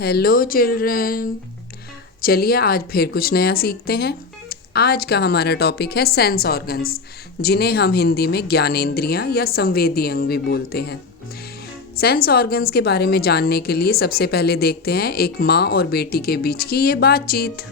Hello children. चलिए आज फिर कुछ नया सीखते हैं। आज का हमारा टॉपिक है सेंस ऑर्गन्स, जिन्हें हम हिंदी में ज्ञानेंद्रियां या संवेदी अंग भी बोलते हैं। सेंस ऑर्गन्स के बारे में जानने के लिए सबसे पहले देखते हैं एक माँ और बेटी के बीच की ये बातचीत।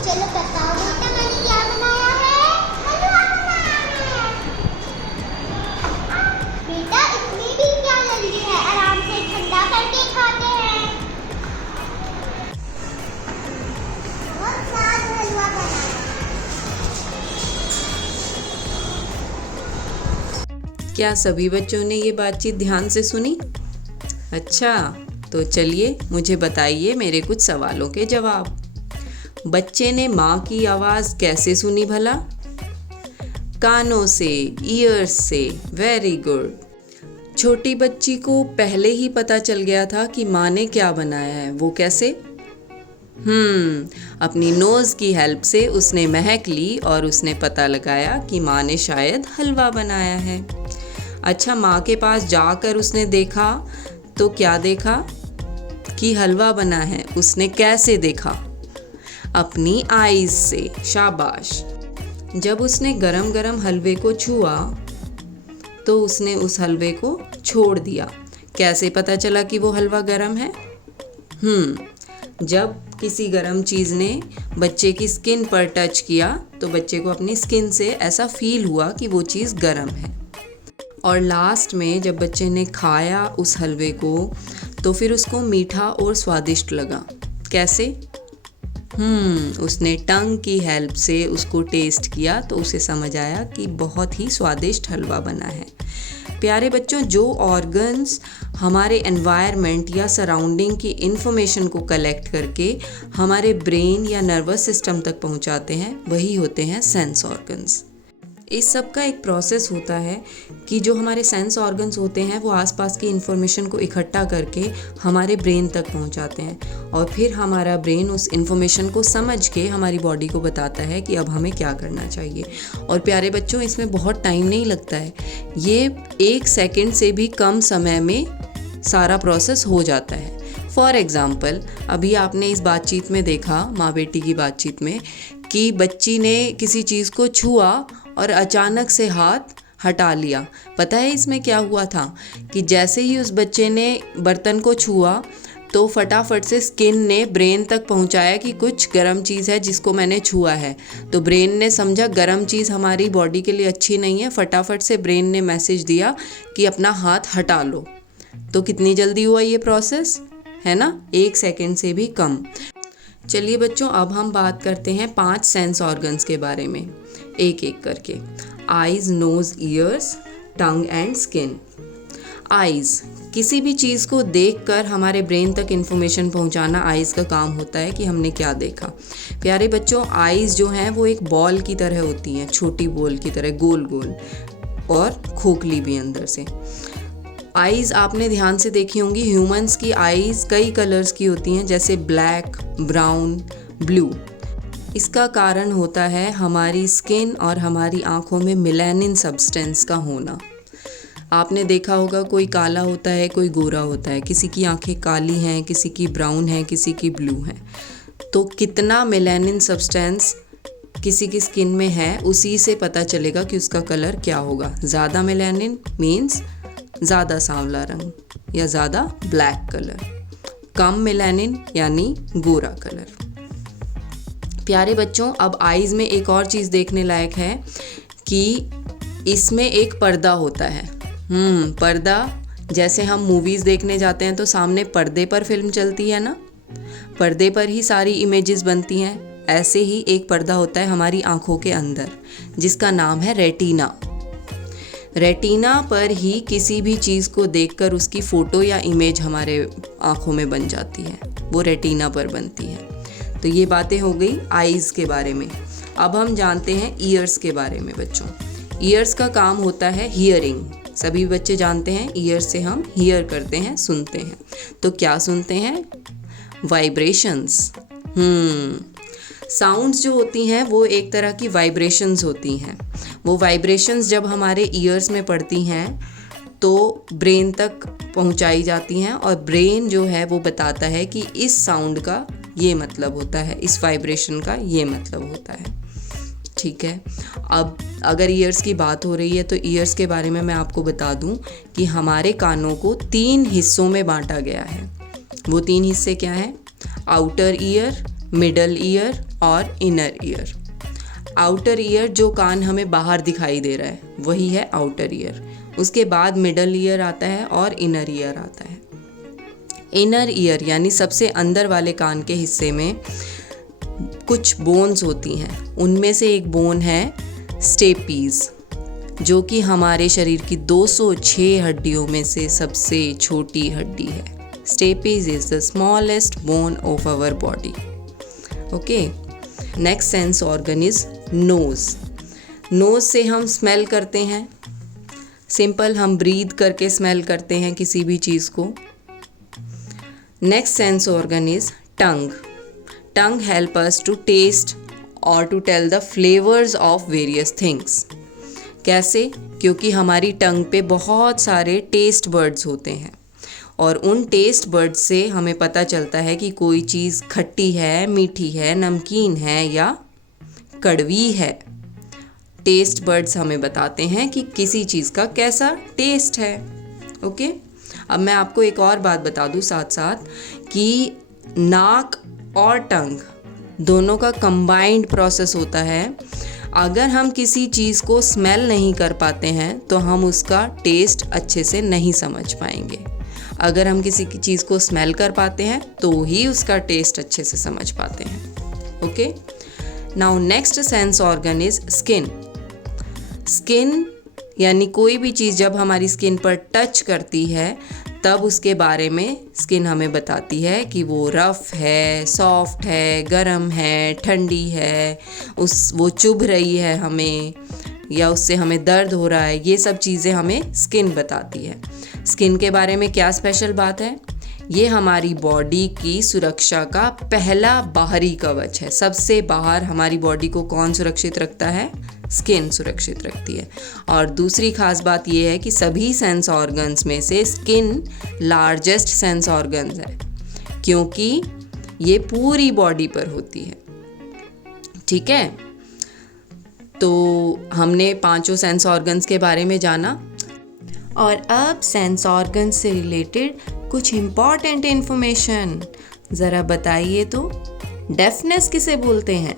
चलो बताओ बेटा, मैंने क्या बनाया है? हलवा बनाया है। बेटा इसमें भी क्या जल्दी है, आराम से ठंडा करके खाते हैं। बहुत स्वाद हलवा बनाया। क्या सभी बच्चों ने ये बातचीत ध्यान से सुनी? अच्छा, तो चलिए मुझे बताइए मेरे कुछ सवालों के जवाब। बच्चे ने माँ की आवाज़ कैसे सुनी भला? कानों से, ईयर्स से। Very good. छोटी बच्ची को पहले ही पता चल गया था कि माँ ने क्या बनाया है। वो कैसे? अपनी नोज़ की हेल्प से उसने महक ली और उसने पता लगाया कि माँ ने शायद हलवा बनाया है। अच्छा, माँ के पास जाकर उसने देखा तो क्या देखा? कि हलवा बना है। उसने कैसे देखा? अपनी आईज से। शाबाश। जब उसने गरम गरम हलवे को छुआ तो उसने उस हलवे को छोड़ दिया। कैसे पता चला कि वो हलवा गरम है? जब किसी गरम चीज़ ने बच्चे की स्किन पर टच किया तो बच्चे को अपनी स्किन से ऐसा फील हुआ कि वो चीज़ गरम है। और लास्ट में जब बच्चे ने खाया उस हलवे को तो फिर उसको मीठा और स्वादिष्ट लगा। कैसे? उसने टंग की हेल्प से उसको टेस्ट किया तो उसे समझ आया कि बहुत ही स्वादिष्ट हलवा बना है। प्यारे बच्चों, जो ऑर्गन्स हमारे एनवायरनमेंट या सराउंडिंग की इंफॉर्मेशन को कलेक्ट करके हमारे ब्रेन या नर्वस सिस्टम तक पहुंचाते हैं, वही होते हैं सेंस ऑर्गन्स। इस सब का एक प्रोसेस होता है कि जो हमारे सेंस ऑर्गन्स होते हैं वो आसपास की इन्फॉर्मेशन को इकट्ठा करके हमारे ब्रेन तक पहुंचाते हैं और फिर हमारा ब्रेन उस इन्फॉर्मेशन को समझ के हमारी बॉडी को बताता है कि अब हमें क्या करना चाहिए। और प्यारे बच्चों, इसमें बहुत टाइम नहीं लगता है। ये 1 सेकंड से भी कम समय में सारा प्रोसेस हो जाता है। फॉर एग्ज़ाम्पल, अभी आपने इस बातचीत में देखा, माँ बेटी की बातचीत में, कि बच्ची ने किसी चीज़ को छुआ और अचानक से हाथ हटा लिया। पता है इसमें क्या हुआ था? कि जैसे ही उस बच्चे ने बर्तन को छुआ तो फटाफट से स्किन ने ब्रेन तक पहुंचाया कि कुछ गर्म चीज़ है जिसको मैंने छुआ है। तो ब्रेन ने समझा गर्म चीज़ हमारी बॉडी के लिए अच्छी नहीं है। फटाफट से ब्रेन ने मैसेज दिया कि अपना हाथ हटा लो। तो कितनी जल्दी हुआ ये प्रोसेस, है ना? 1 सेकंड से भी कम। चलिए बच्चों, अब हम बात करते हैं 5 सेंस ऑर्गन्स के बारे में, एक एक करके। Eyes, nose, ears, tongue and skin. Eyes, किसी भी चीज़ को देखकर हमारे ब्रेन तक इन्फॉर्मेशन पहुंचाना आइज़ का काम होता है कि हमने क्या देखा। प्यारे बच्चों, आइज़ जो हैं वो एक बॉल की तरह होती हैं, छोटी बॉल की तरह, गोल गोल, और खोखली भी अंदर से। आइज़ आपने ध्यान से देखी होंगी, ह्यूमंस की आइज़ कई कलर्स की होती हैं, जैसे ब्लैक, ब्राउन, ब्लू। इसका कारण होता है हमारी स्किन और हमारी आँखों में मेलानिन सब्सटेंस का होना। आपने देखा होगा, कोई काला होता है, कोई गोरा होता है। किसी की आँखें काली हैं, किसी की ब्राउन है, किसी की ब्लू है। तो कितना मेलानिन सब्सटेंस किसी की स्किन में है, उसी से पता चलेगा कि उसका कलर क्या होगा। ज़्यादा मेलानिन मीन्स ज़्यादा सांवला रंग या ज़्यादा ब्लैक कलर, कम मेलानिन यानी गोरा कलर। प्यारे बच्चों, अब आइज़ में एक और चीज़ देखने लायक है कि इसमें एक पर्दा होता है। पर्दा, जैसे हम मूवीज़ देखने जाते हैं तो सामने पर्दे पर फिल्म चलती है ना, पर्दे पर ही सारी इमेजेस बनती हैं। ऐसे ही एक पर्दा होता है हमारी आँखों के अंदर, जिसका नाम है रेटिना। रेटिना पर ही किसी भी चीज़ को देखकर उसकी फ़ोटो या इमेज हमारे आँखों में बन जाती है, वो रेटिना पर बनती है। तो ये बातें हो गई आइज़ के बारे में। अब हम जानते हैं ईयर्स के बारे में बच्चों। ईयर्स का काम होता है हियरिंग। सभी बच्चे जानते हैं ईयर से हम हियर करते हैं, सुनते हैं। तो क्या सुनते हैं? वाइब्रेशंस। साउंड्स जो होती हैं वो एक तरह की वाइब्रेशंस होती हैं। वो वाइब्रेशंस जब हमारे ईयर्स में पड़ती हैं तो ब्रेन तक पहुंचाई जाती हैं और ब्रेन जो है वो बताता है कि इस साउंड का ये मतलब होता है, इस वाइब्रेशन का ये मतलब होता है। ठीक है, अब अगर ईयर्स की बात हो रही है तो ईयर्स के बारे में मैं आपको बता दूं कि हमारे कानों को 3 हिस्सों में बांटा गया है। वो 3 हिस्से क्या हैं? आउटर ईयर, मिडल ईयर और इनर ईयर। आउटर ईयर जो कान हमें बाहर दिखाई दे रहा है वही है आउटर ईयर। उसके बाद मिडल ईयर आता है और इनर ईयर आता है। इनर ईयर यानी सबसे अंदर वाले कान के हिस्से में कुछ बोन्स होती हैं। उनमें से एक बोन है स्टेपीज, जो कि हमारे शरीर की 206 हड्डियों में से सबसे छोटी हड्डी है। Stapes is the smallest bone of our body. Okay, next sense organ is nose. Nose से हम स्मेल करते हैं। सिंपल, हम ब्रीथ करके स्मेल करते हैं किसी भी चीज़ को। Next sense organ is tongue. Tongue help us to taste और to tell the flavours of various things. कैसे? क्योंकि हमारी टंग पे बहुत सारे टेस्ट बर्ड्स होते हैं और उन टेस्ट बर्ड्स से हमें पता चलता है कि कोई चीज़ खट्टी है, मीठी है, नमकीन है या कड़वी है। टेस्ट बर्ड्स हमें बताते हैं कि किसी चीज़ का कैसा टेस्ट है। ओके, अब मैं आपको एक और बात बता दूँ साथ साथ कि नाक और टंग दोनों का कंबाइंड प्रोसेस होता है। अगर हम किसी चीज़ को स्मेल नहीं कर पाते हैं तो हम उसका टेस्ट अच्छे से नहीं समझ पाएंगे। अगर हम किसी की चीज़ को स्मेल कर पाते हैं तो ही उसका टेस्ट अच्छे से समझ पाते हैं। Okay, now next sense organ is skin. Skin यानी कोई भी चीज़ जब हमारी स्किन पर टच करती है तब उसके बारे में स्किन हमें बताती है कि वो रफ़ है, सॉफ्ट है, गर्म है, ठंडी है, वो चुभ रही है हमें या उससे हमें दर्द हो रहा है। ये सब चीज़ें हमें स्किन बताती है। स्किन के बारे में क्या स्पेशल बात है? ये हमारी बॉडी की सुरक्षा का पहला बाहरी कवच है। सबसे बाहर हमारी बॉडी को कौन सुरक्षित रखता है? स्किन सुरक्षित रखती है। और दूसरी खास बात ये है कि सभी सेंस ऑर्गन्स में से स्किन लार्जेस्ट सेंस ऑर्गन्स है, क्योंकि ये पूरी बॉडी पर होती है। ठीक है, तो हमने 5 सेंस ऑर्गन्स के बारे में जाना और अब सेंस ऑर्गन्स से रिलेटेड कुछ इम्पॉर्टेंट इन्फॉर्मेशन ज़रा बताइए तो। डेफनेस किसे बोलते हैं?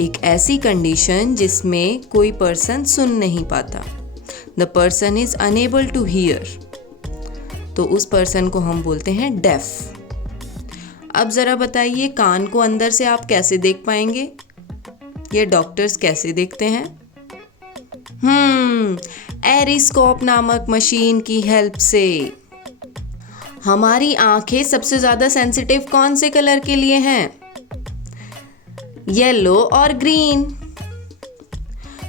एक ऐसी कंडीशन जिसमें कोई पर्सन सुन नहीं पाता। The person is unable to hear, तो उस पर्सन को हम बोलते हैं डेफ। अब ज़रा बताइए, कान को अंदर से आप कैसे देख पाएंगे? ये डॉक्टर्स कैसे देखते हैं? एरिस्कोप नामक मशीन की हेल्प से। हमारी आंखें सबसे ज़्यादा सेंसिटिव कौन से कलर के लिए हैं? येलो और ग्रीन।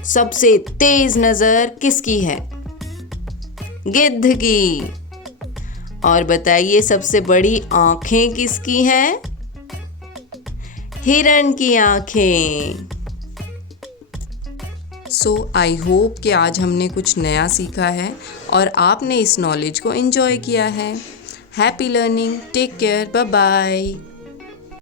सबसे तेज नजर किसकी है? गिद्ध की। और बताइए सबसे बड़ी आंखें किसकी हैं? हिरण की आंखें। सो आई होप कि आज हमने कुछ नया सीखा है और आपने इस नॉलेज को एंजॉय किया है। Happy learning, take care, bye bye.